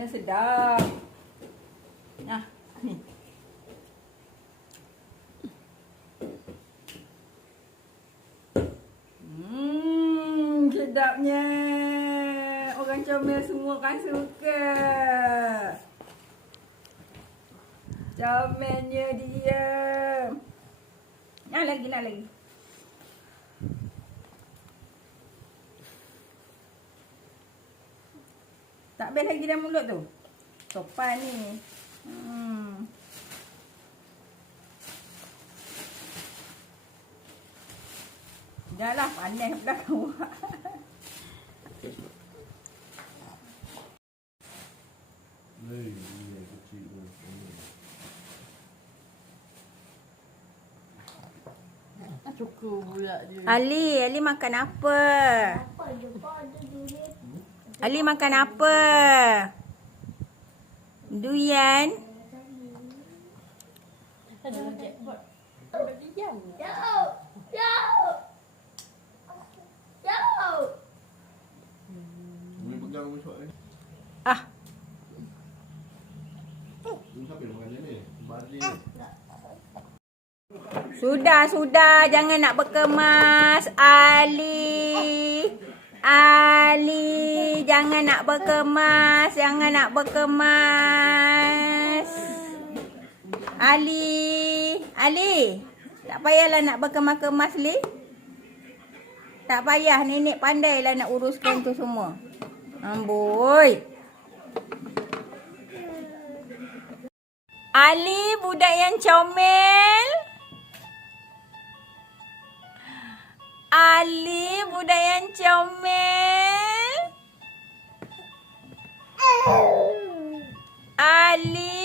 Yang sedap. Nah, ni. Hmm, sedapnya. Orang comel semua kan suka. Comelnya dia. Nak lagi, nak lagi. Tak best lagi dalam mulut tu. Sopan ni. Hmm. Dah lah panas belakang awak. Hei, ini kecil tu. Cukup pula dia. Ali, Ali makan apa? Apa je duit? Ali makan apa? Durian. Ah, sudah, sudah. Jangan nak berkemas. Ali. Ali. Jangan nak berkemas. Jangan nak berkemas. Ali. Ali. Tak payahlah nak berkemas-kemas, Li. Tak payah. Nenek pandailah nak uruskan tu semua. Amboi. Ali budak yang comel. Ali budak yang comel. Ali